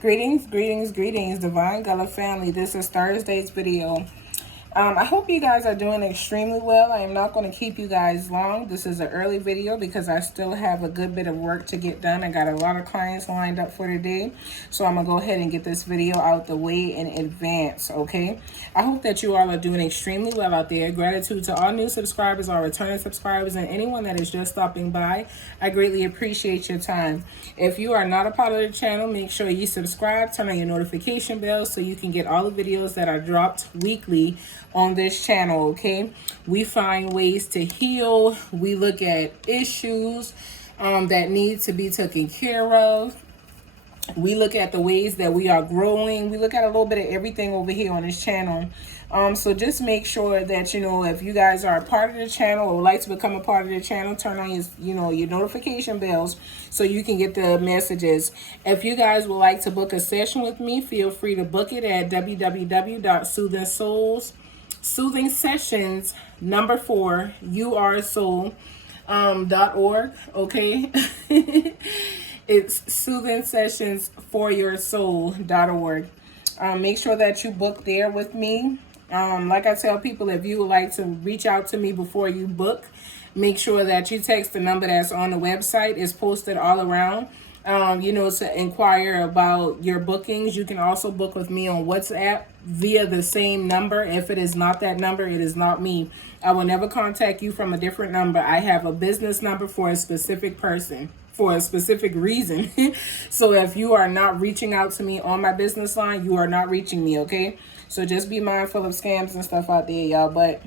Greetings, greetings, greetings, Divine Gala family. This is Thursday's video. I hope you guys are doing extremely well. I am not going to keep you guys long. This is an early video because I still have a good bit of work to get done. I got a lot of clients lined up for today. So I'm going to go ahead and get this video out the way in advance, okay? I hope that you all are doing extremely well out there. Gratitude to all new subscribers, all returning subscribers, and anyone that is just stopping by. I greatly appreciate your time. If you are not a part of the channel, make sure you subscribe, turn on your notification bell so you can get all the videos that are dropped weekly on this channel, okay? We find ways to heal. We look at issues that need to be taken care of. We look at the ways that we are growing. We look at a little bit of everything over here on this channel. So just make sure that, if you guys are a part of the channel or would like to become a part of the channel, turn on your notification bells so you can get the messages. If you guys would like to book a session with me, feel free to book it at Soothing Sessions, number 4, YouAreSoul.org, okay? It's Soothing Sessions for Your Soul.org. Make sure that you book there with me. Like I tell people, if you would like to reach out to me before you book, make sure that you text the number that's on the website. It's posted all around. To inquire about your bookings. You can also book with me on WhatsApp via the same number. If it is not that number, it is not me. I will never contact you from a different number. I have a business number for a specific person, for a specific reason. So if you are not reaching out to me on my business line, you are not reaching me, okay? So just be mindful of scams and stuff out there, y'all. But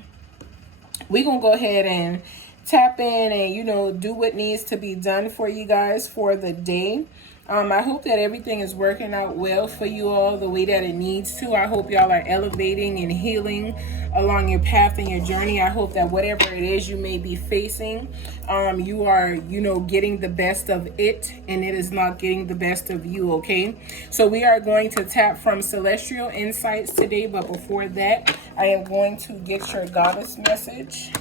we're going to go ahead and tap in and, do what needs to be done for you guys for the day. I hope that everything is working out well for you all the way that it needs to. I hope y'all are elevating and healing along your path and your journey. I hope that whatever it is you may be facing, you are, getting the best of it and it is not getting the best of you, okay? So we are going to tap from Celestial Insights today, but before that, I am going to get your goddess message.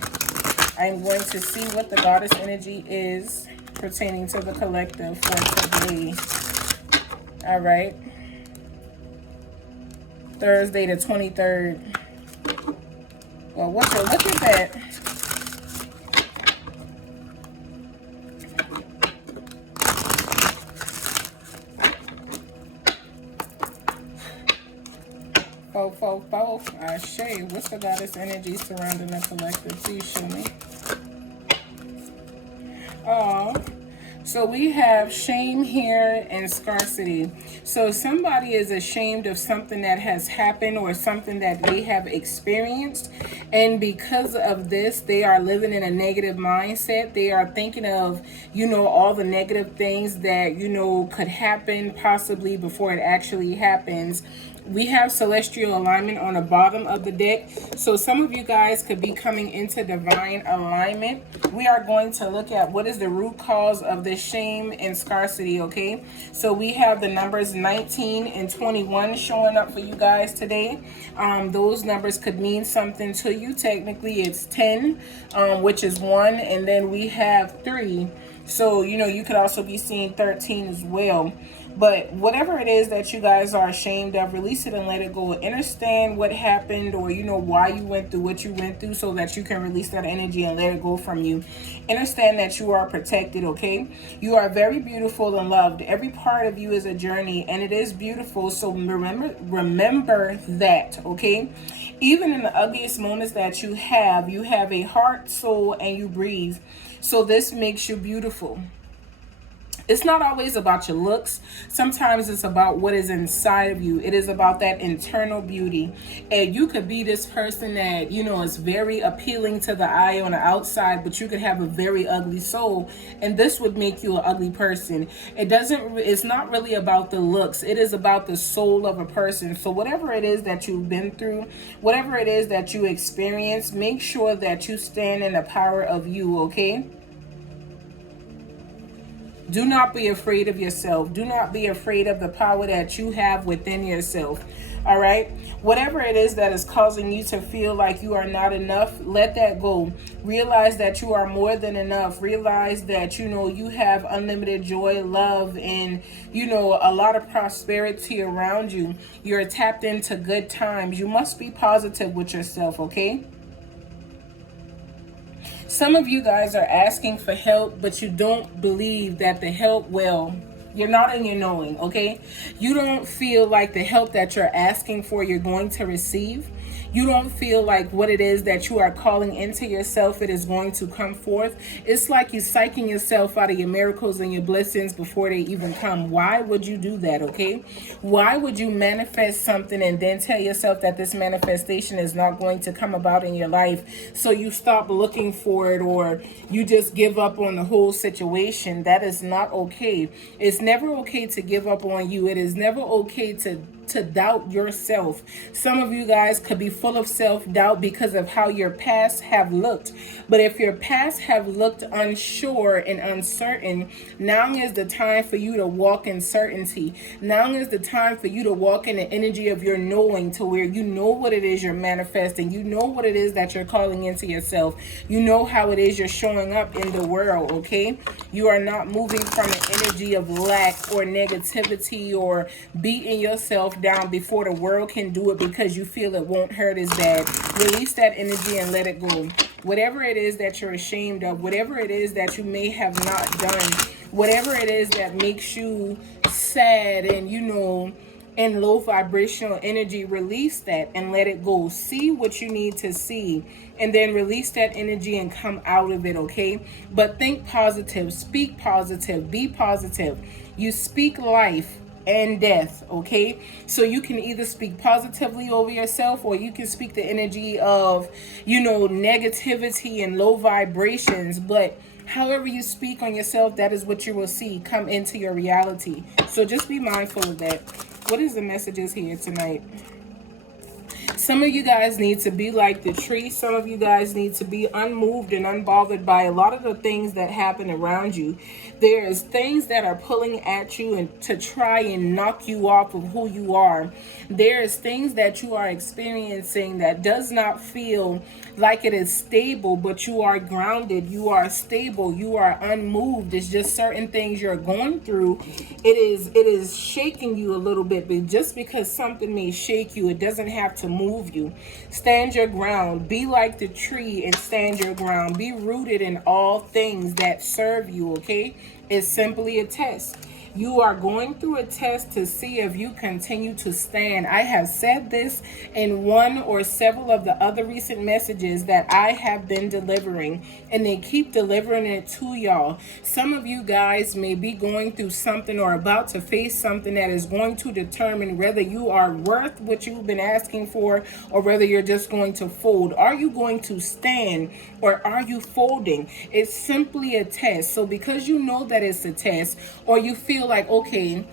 I'm going to see what the goddess energy is pertaining to the collective for today. All right. Thursday the 23rd. Well, look at that. Ashe. What's the goddess energy surrounding the collective? Please show me. So we have shame here and scarcity. So somebody is ashamed of something that has happened or something that they have experienced. And because of this, they are living in a negative mindset. They are thinking of, all the negative things that, could happen possibly before it actually happens. We have celestial alignment on the bottom of the deck. So some of you guys could be coming into divine alignment. We are going to look at what is the root cause of this shame and scarcity, okay? So we have the numbers 19 and 21 showing up for you guys today. Those numbers could mean something to you. Technically, it's 10, which is 1, and then we have 3. So, you could also be seeing 13 as well. But whatever it is that you guys are ashamed of, release it and let it go. Understand what happened or, why you went through what you went through so that you can release that energy and let it go from you. Understand that you are protected, okay? You are very beautiful and loved. Every part of you is a journey and it is beautiful. So remember that, okay? Even in the ugliest moments that you have a heart, soul, and you breathe. So this makes you beautiful. It's not always about your looks. Sometimes it's about what is inside of you. It is about that internal beauty. And you could be this person that, is very appealing to the eye on the outside, but you could have a very ugly soul. And this would make you an ugly person. It's not really about the looks. It is about the soul of a person. So whatever it is that you've been through, whatever it is that you experience, make sure that you stand in the power of you, okay? Do not be afraid of yourself. Do not be afraid of the power that you have within yourself. All right. Whatever it is that is causing you to feel like you are not enough, let that go. Realize that you are more than enough. Realize that, you have unlimited joy, love, and, a lot of prosperity around you. You're tapped into good times. You must be positive with yourself, okay? Some of you guys are asking for help, but you don't believe that the help will. You're not in your knowing, okay? You don't feel like the help that you're asking for, you're going to receive. You don't feel like what it is that you are calling into yourself, it is going to come forth. It's like you're psyching yourself out of your miracles and your blessings before they even come. Why would you do that, okay? Why would you manifest something and then tell yourself that this manifestation is not going to come about in your life? So you stop looking for it, or you just give up on the whole situation. That is not okay. It's never okay to give up on you. It is never okay to doubt yourself. Some of you guys could be full of self-doubt because of how your past have looked. But if your past have looked unsure and uncertain, now is the time for you to walk in certainty. Now is the time for you to walk in the energy of your knowing, to where you know what it is you're manifesting. You know what it is that you're calling into yourself. You know how it is you're showing up in the world, okay? You are not moving from an energy of lack or negativity or beating yourself down before the world can do it because you feel it won't hurt as bad. Release that energy and let it go. Whatever it is that you're ashamed of, whatever it is that you may have not done, whatever it is that makes you sad and, in low vibrational energy, release that and let it go. See what you need to see, and then release that energy and come out of it, okay? But think positive, speak positive, be positive. You speak life and death, okay? So you can either speak positively over yourself, or you can speak the energy of, negativity and low vibrations. But however you speak on yourself, that is what you will see come into your reality. So just be mindful of that. What is the messages here tonight? Some of you guys need to be like the tree. Some of you guys need to be unmoved and unbothered by a lot of the things that happen around you. There's things that are pulling at you and to try and knock you off of who you are. There's things that you are experiencing that does not feel like it is stable, but you are grounded, you are stable, you are unmoved. It's just certain things you're going through. It is shaking you a little bit, but just because something may shake you, it doesn't have to move you. Stand your ground. Be like the tree and stand your ground. Be rooted in all things that serve you, okay? It's simply a test. You are going through a test to see if you continue to stand. I have said this in one or several of the other recent messages that I have been delivering, and they keep delivering it to y'all. Some of you guys may be going through something or about to face something that is going to determine whether you are worth what you've been asking for, or whether you're just going to fold. Are you going to stand, or are you folding? It's simply a test. So because you know that it's a test, or you feel like, okay,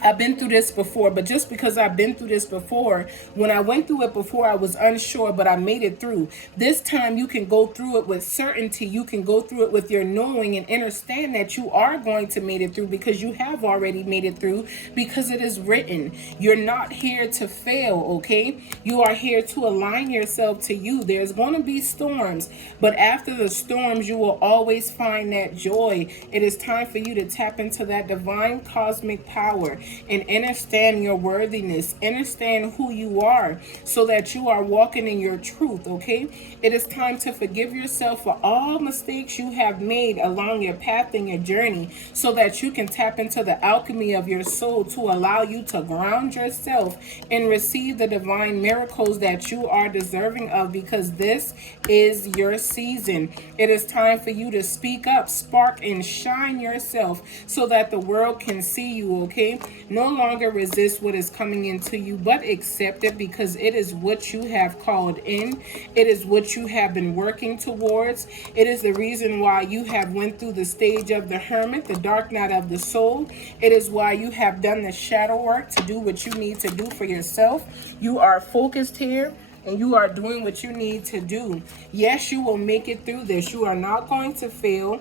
I've been through this before, but just because I've been through this before, when I went through it before, I was unsure, but I made it through. This time you can go through it with certainty. You can go through it with your knowing and understand that you are going to make it through, because you have already made it through, because it is written. You're not here to fail, okay? You are here to align yourself to you. There's going to be storms, but after the storms, you will always find that joy. It is time for you to tap into that divine cosmic power and understand your worthiness, understand who you are, so that you are walking in your truth, okay? It is time to forgive yourself for all mistakes you have made along your path and your journey, so that you can tap into the alchemy of your soul to allow you to ground yourself and receive the divine miracles that you are deserving of, because this is your season. It is time for you to speak up, spark, and shine yourself so that the world can see you, okay? No longer resist what is coming into you, but accept it, because it is what you have called in. It is what you have been working towards. It is the reason why you have went through the stage of the hermit, the dark night of the soul. It is why you have done the shadow work to do what you need to do for yourself. You are focused here, and you are doing what you need to do. Yes, you will make it through this. You are not going to fail.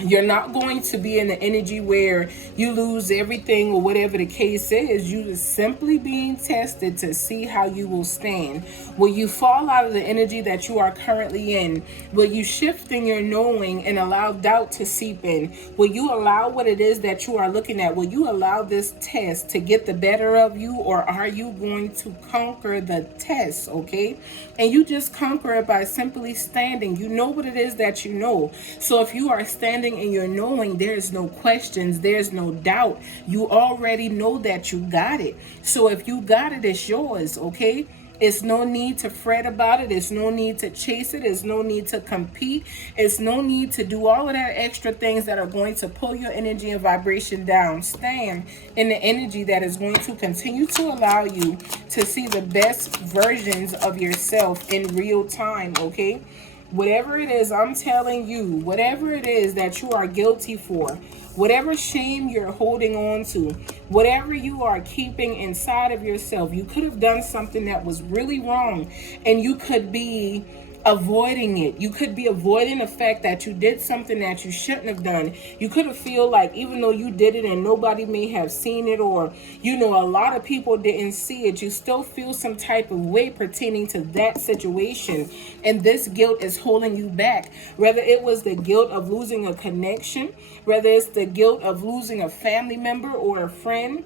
You're not going to be in the energy where you lose everything or whatever the case is. You just simply being tested to see how you will stand. Will you fall out of the energy that you are currently in? Will you shift in your knowing and allow doubt to seep in? Will you allow what it is that you are looking at? Will you allow this test to get the better of you, or are you going to conquer the test? Okay, and you just conquer it by simply standing. You know what it is that you know. So if you are standing in your knowing, there's no questions, there's no doubt. You already know that you got it. So if you got it, it's yours. Okay, it's no need to fret about it. It's no need to chase it. It's no need to compete. It's no need to do all of that extra things that are going to pull your energy and vibration down. Stand in the energy that is going to continue to allow you to see the best versions of yourself in real time, okay? Whatever it is, I'm telling you, whatever it is that you are guilty for, whatever shame you're holding on to, whatever you are keeping inside of yourself, you could have done something that was really wrong, and you could be avoiding it. You could be avoiding the fact that you did something that you shouldn't have done. You could have feel like even though you did it and nobody may have seen it, or a lot of people didn't see it, you still feel some type of way pertaining to that situation, and this guilt is holding you back. Whether it was the guilt of losing a connection, whether it's the guilt of losing a family member or a friend.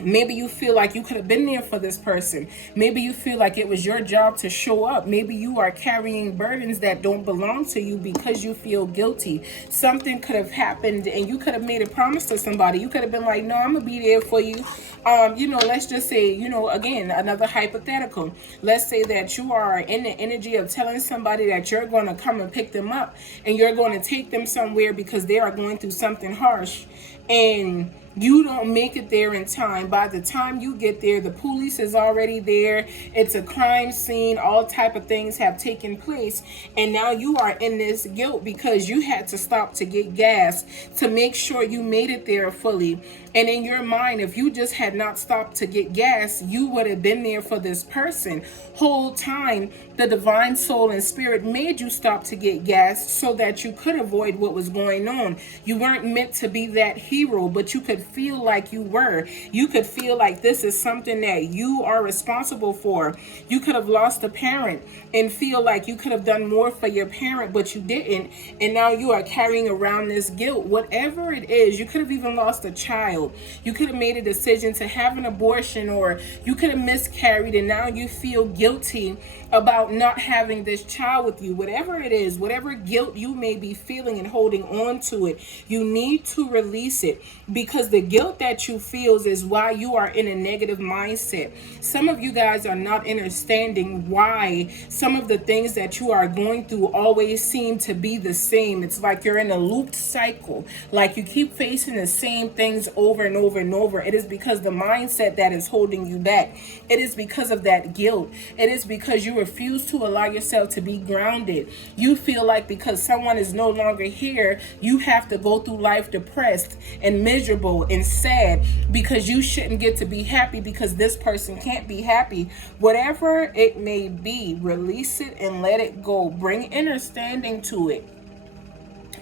Maybe you feel like you could have been there for this person. Maybe you feel like it was your job to show up. Maybe you are carrying burdens that don't belong to you because you feel guilty. Something could have happened and you could have made a promise to somebody. You could have been like, no, I'm going to be there for you. Let's just say, again, another hypothetical. Let's say that you are in the energy of telling somebody that you're going to come and pick them up and you're going to take them somewhere because they are going through something harsh, and you don't make it there in time. By the time you get there, the police is already there. It's a crime scene. All type of things have taken place. And now you are in this guilt because you had to stop to get gas to make sure you made it there fully. And in your mind, if you just had not stopped to get gas, you would have been there for this person. Whole time, the divine soul and spirit made you stop to get gas so that you could avoid what was going on. You weren't meant to be that hero, but you could feel like you were. You could feel like this is something that you are responsible for. You could have lost a parent and feel like you could have done more for your parent, but you didn't. And now you are carrying around this guilt. Whatever it is, you could have even lost a child. You could have made a decision to have an abortion, or you could have miscarried, and now you feel guilty about not having this child with you. Whatever it is, whatever guilt you may be feeling and holding on to it, you need to release it, because the guilt that you feel is why you are in a negative mindset. Some of you guys are not understanding why some of the things that you are going through always seem to be the same. It's like you're in a looped cycle, like you keep facing the same things over and over and over. It is because the mindset that is holding you back. It is because of that guilt. It is because you refuse to allow yourself to be grounded. You feel like because someone is no longer here, you have to go through life depressed and miserable and sad because you shouldn't get to be happy because this person can't be happy. Whatever it may be, release it and let it go. Bring understanding to it.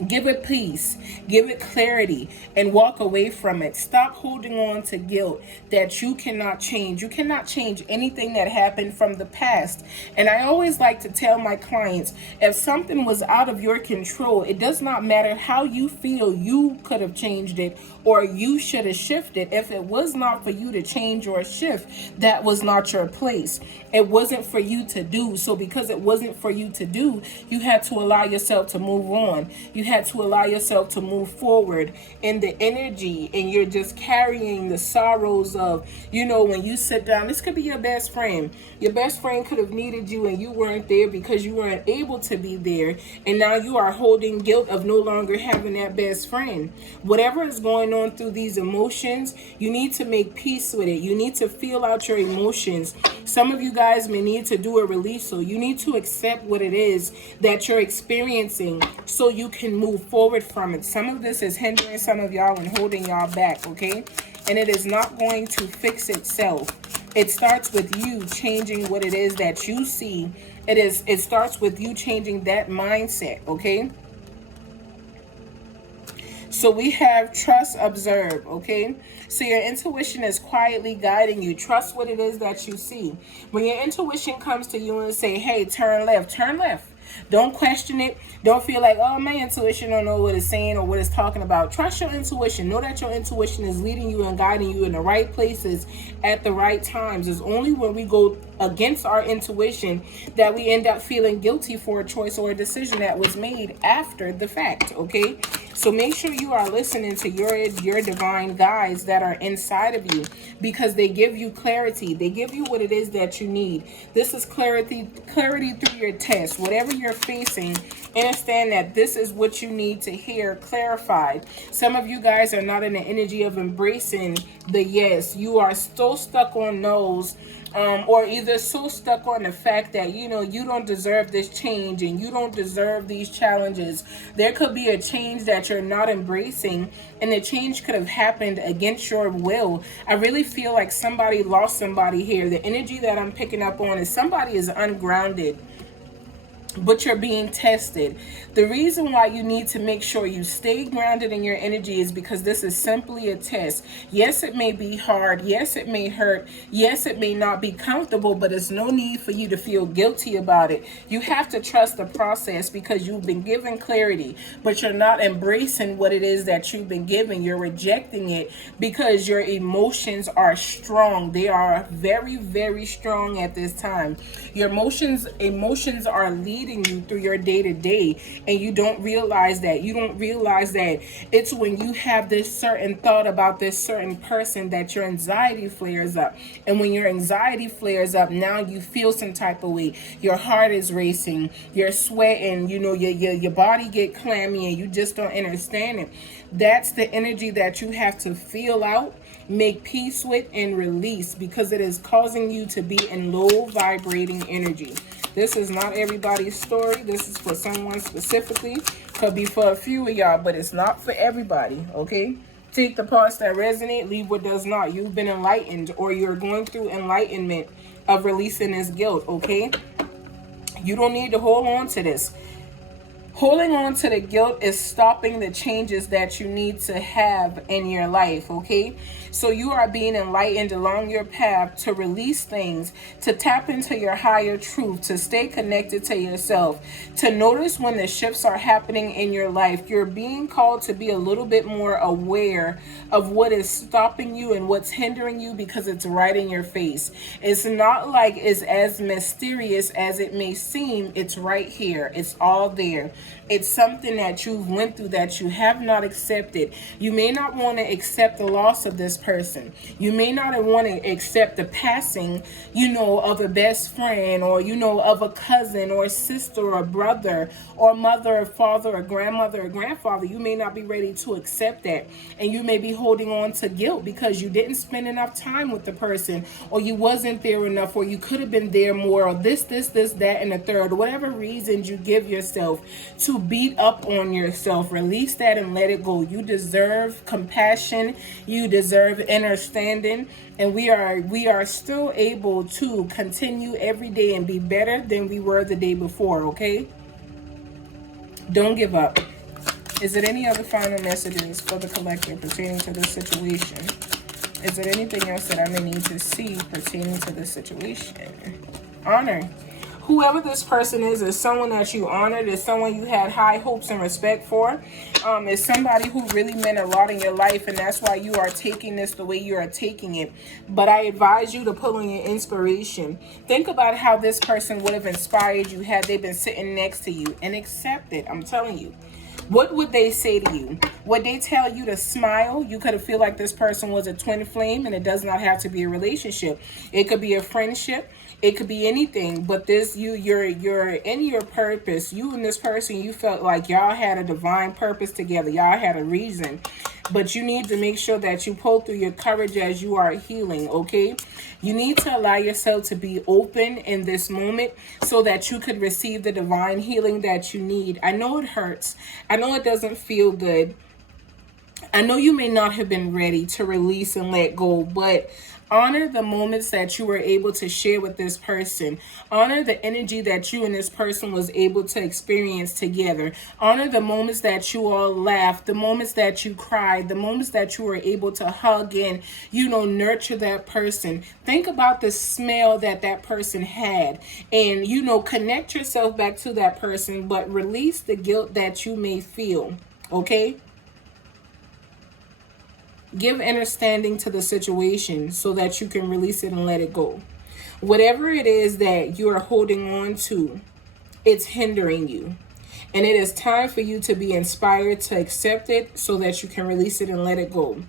Give it peace, give it clarity, and walk away from it. Stop holding on to guilt that you cannot change. You cannot change anything that happened from the past. And I always like to tell my clients, if something was out of your control, it does not matter how you feel you could have changed it or you should have shifted. If it was not for you to change or shift, that was not your place. It wasn't for you to do. So because it wasn't for you to do, you had to allow yourself to move on. You had to allow yourself to move forward in the energy, and you're just carrying the sorrows of, when you sit down, this could be your best friend. Your best friend could have needed you and you weren't there because you weren't able to be there. And now you are holding guilt of no longer having that best friend. Whatever is going on through these emotions, you need to make peace with it. You need to feel out your emotions. Some of you guys may need to do a release, so you need to accept what it is that you're experiencing so you can move forward from it. Some of this is hindering some of y'all and holding y'all back, okay? And it is not going to fix itself. It starts with you changing what it is that you see. It starts with you changing that mindset, okay? So we have trust, observe, okay? So your intuition is quietly guiding you. Trust what it is that you see. When your intuition comes to you and say, hey, turn left, turn left. Don't question it. Don't feel like, oh, my intuition don't know what it's saying or what it's talking about. Trust your intuition. Know that your intuition is leading you and guiding you in the right places at the right times. It's only when we go against our intuition that we end up feeling guilty for a choice or a decision that was made after the fact, okay? So make sure you are listening to your divine guides that are inside of you, because they give you clarity. They give you what it is that you need. This is clarity through your test. Whatever you're facing, understand that this is what you need to hear clarified. Some of you guys are not in the energy of embracing the yes. You are still stuck on no's. Or either so stuck on the fact that, you know, you don't deserve this change and you don't deserve these challenges. There could be a change that you're not embracing, and the change could have happened against your will. I really feel like somebody lost somebody here. The energy that I'm picking up on is somebody is ungrounded, but you're being tested. The reason why you need to make sure you stay grounded in your energy is because this is simply a test. Yes, it may be hard. Yes, it may hurt. Yes, it may not be comfortable, but there's no need for you to feel guilty about it. You have to trust the process because you've been given clarity, but you're not embracing what it is that you've been given. You're rejecting it because your emotions are strong. They are very, very strong at this time. Your emotions are leading you through your day-to-day, and you don't realize that. You don't realize that it's when you have this certain thought about this certain person that your anxiety flares up. And when your anxiety flares up, now you feel some type of way. Your heart is racing, you're sweating, you know, your body get clammy, and you just don't understand it. That's the energy that you have to feel out, make peace with, and release, because it is causing you to be in low vibrating energy. This is not everybody's story. This is for someone specifically. Could be for a few of y'all, but it's not for everybody, okay? Take the parts that resonate, leave what does not. You've been enlightened, or you're going through enlightenment of releasing this guilt, okay? You don't need to hold on to this. Holding on to the guilt is stopping the changes that you need to have in your life, okay? So you are being enlightened along your path to release things, to tap into your higher truth, to stay connected to yourself, to notice when the shifts are happening in your life. You're being called to be a little bit more aware of what is stopping you and what's hindering you, because it's right in your face. It's not like it's as mysterious as it may seem. It's right here. It's all there. It's something that you've went through that you have not accepted. You may not want to accept the loss of this person. You may not want to accept the passing, you know, of a best friend, or, you know, of a cousin or sister or brother or mother or father or grandmother or grandfather. You may not be ready to accept that. And you may be holding on to guilt because you didn't spend enough time with the person, or you wasn't there enough, or you could have been there more, or this, that, and the third. Whatever reasons you give yourself to beat up on yourself, release that and let it go. You deserve compassion. You deserve understanding. And we are still able to continue every day and be better than we were the day before, okay? Don't give up. Is there any other final messages for the collective pertaining to this situation? Is there anything else that I may need to see pertaining to this situation? Honor. Whoever this person is someone that you honored, is someone you had high hopes and respect for, is somebody who really meant a lot in your life, and that's why you are taking this the way you are taking it. But I advise you to pull on your inspiration. Think about how this person would have inspired you had they been sitting next to you, and accept it. I'm telling you. What would they say to you? Would they tell you to smile? You could have feel like this person was a twin flame, and it does not have to be a relationship. It could be a friendship. It could be anything, but this, you're in your purpose. You and this person, you felt like y'all had a divine purpose together. Y'all had a reason, but you need to make sure that you pull through your courage as you are healing, okay? You need to allow yourself to be open in this moment so that you could receive the divine healing that you need. I know it hurts. I know it doesn't feel good. I know you may not have been ready to release and let go, but honor the moments that you were able to share with this person. Honor the energy that you and this person was able to experience together. Honor the moments that you all laughed, the moments that you cried, the moments that you were able to hug and, nurture that person. Think about the smell that that person had and, connect yourself back to that person, but release the guilt that you may feel. Okay? Give understanding to the situation so that you can release it and let it go. Whatever it is that you are holding on to, it's hindering you. And it is time for you to be inspired to accept it so that you can release it and let it go.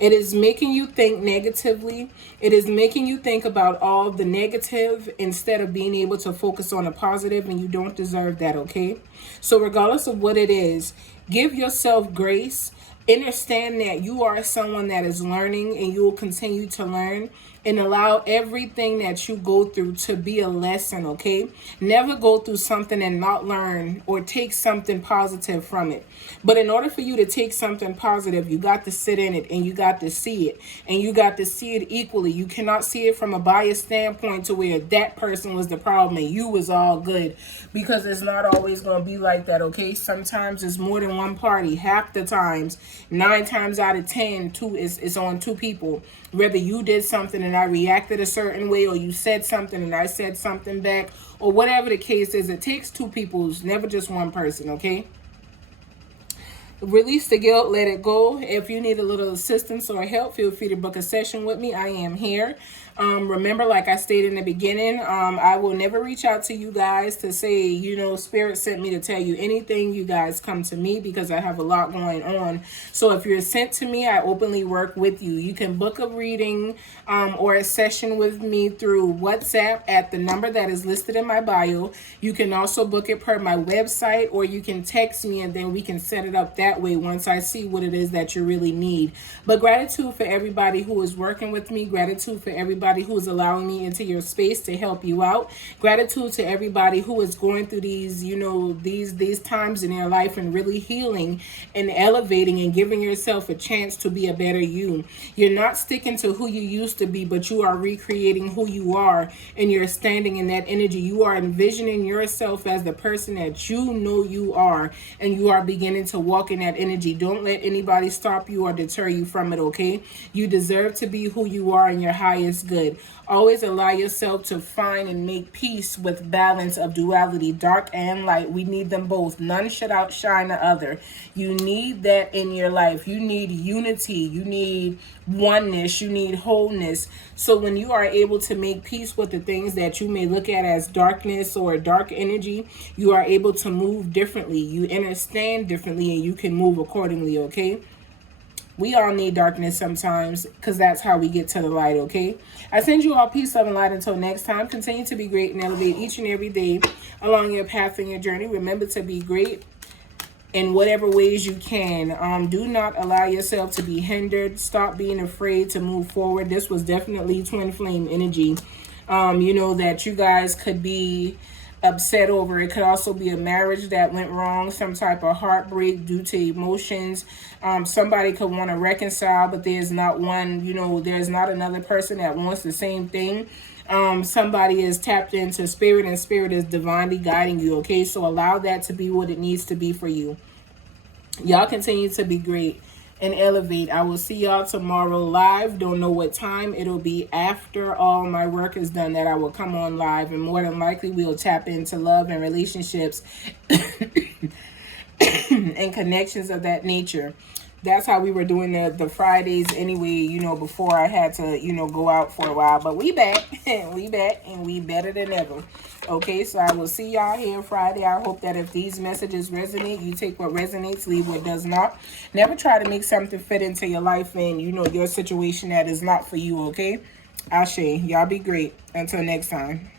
It is making you think negatively. It is making you think about all the negative instead of being able to focus on the positive, and you don't deserve that, okay? So regardless of what it is, give yourself grace. Understand that you are someone that is learning and you will continue to learn, and allow everything that you go through to be a lesson, okay? Never go through something and not learn or take something positive from it. But in order for you to take something positive, you got to sit in it and you got to see it. And you got to see it equally. You cannot see it from a biased standpoint to where that person was the problem and you was all good. Because it's not always going to be like that, okay? Sometimes it's more than one party. Half the times, 9 times out of 10, it's on 2 people. Whether you did something and I reacted a certain way, or you said something and I said something back, or whatever the case is, it takes 2 people, never just one person, okay? Release the guilt, let it go. If you need a little assistance or help, feel free to book a session with me. I am here. Remember, like I stated in the beginning, I will never reach out to you guys to say, Spirit sent me to tell you anything. You guys come to me because I have a lot going on. So if you're sent to me, I openly work with you. You can book a reading or a session with me through WhatsApp at the number that is listed in my bio. You can also book it per my website, or you can text me and then we can set it up that way once I see what it is that you really need. But gratitude for everybody who is working with me. Gratitude for everybody who is allowing me into your space to help you out. Gratitude to everybody who is going through these, these times in their life and really healing and elevating and giving yourself a chance to be a better you. You're not sticking to who you used to be, but you are recreating who you are, and you're standing in that energy. You are envisioning yourself as the person that you know you are, and you are beginning to walk in that energy. Don't let anybody stop you or deter you from it, okay? You deserve to be who you are in your highest good. Always allow yourself to find and make peace with balance of duality, dark and light. We need them both. None should outshine the other. You need that in your life. You need unity. You need oneness. You need wholeness. So when you are able to make peace with the things that you may look at as darkness or dark energy, you are able to move differently. You understand differently, and you can move accordingly, okay? We all need darkness sometimes, because that's how we get to the light, okay? I send you all peace, love, and light until next time. Continue to be great and elevate each and every day along your path and your journey. Remember to be great in whatever ways you can. Do not allow yourself to be hindered. Stop being afraid to move forward. This was definitely twin flame energy. That you guys could be upset over. It could also be a marriage that went wrong, some type of heartbreak due to emotions. Somebody could want to reconcile, but there's not one, there's not another person that wants the same thing. Somebody is tapped into spirit, and spirit is divinely guiding you, okay? So allow that to be what it needs to be for you. Y'all continue to be great and elevate. I will see y'all tomorrow live. Don't know what time. It'll be after all my work is done that I will come on live, and more than likely we'll tap into love and relationships and connections of that nature. That's how we were doing the Fridays anyway, before I had to, go out for a while. But we back, we back, and we better than ever. Okay, so I will see y'all here Friday. I hope that if these messages resonate, you take what resonates, leave what does not. Never try to make something fit into your life and, your situation that is not for you, okay? Ashe, y'all be great. Until next time.